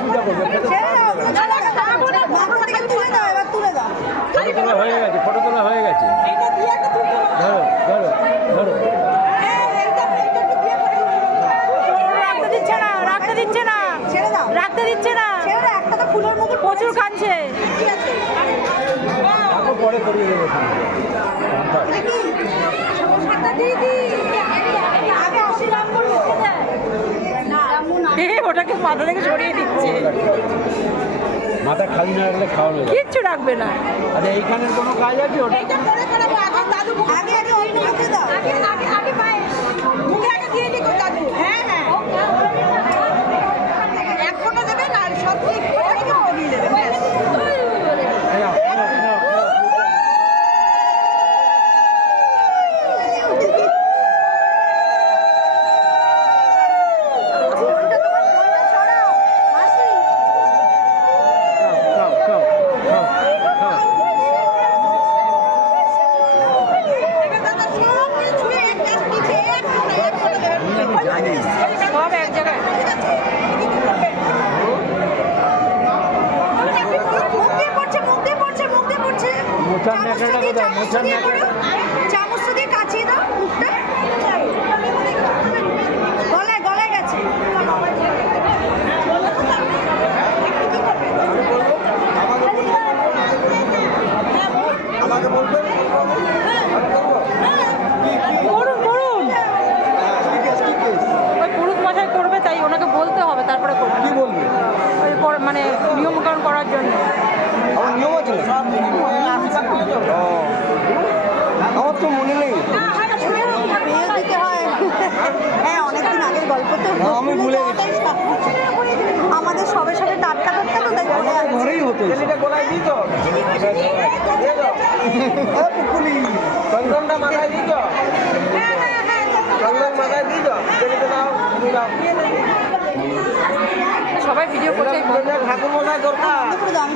পূজা করবে। ফটো তোলা হয়ে গেছে, ফটো তোলা হয়ে গেছে। ধরো ধরো ধরো। রাখতে দিচ্ছে না, রাখতে দিচ্ছে না, রাখতে দিচ্ছে না। প্রচুর কাঁদছে। পরে করিয়ে দেবো। ওটাকে মাথা থেকে সরিয়ে দিচ্ছে। মাথা খালি না রাখলে খাওয়ানো যাবে। কিচ্ছু রাখবে না। আরে এইখানের কোনো কাজ আছে ওটা? সব এক জায়গায়। মোচার ন্যাকড়াটা কোথায়? মোচার ন্যাকড়াটা চামচ দিয়ে কাচিয়ে দাও মুখটা। গলায় গলায় গেছে। আমাকে বলবেন করুন করুন। ওই পুরুষ মশাই করবে, তাই ওনাকে বলতে হবে, তারপরে করবে। কি বলবে? ওই মানে নিয়মকরণ করার জন্য। আমার নিয়ম আছে? আমার তো মনে নেই। বিয়ে দিতে হয়। হ্যাঁ, অনেকদিন আগের গল্প তো। আমি ভুলে গেছি। আমাদের সবে সবে টাটকা টাটকা তো, তাই মনে আছে। ঘরেই হতো। চন্দনটা মাথায় দিত, চন্দন মাথায় দিত। সবাই ভিডিও করছে। ঠাকুর মশাই দরকার।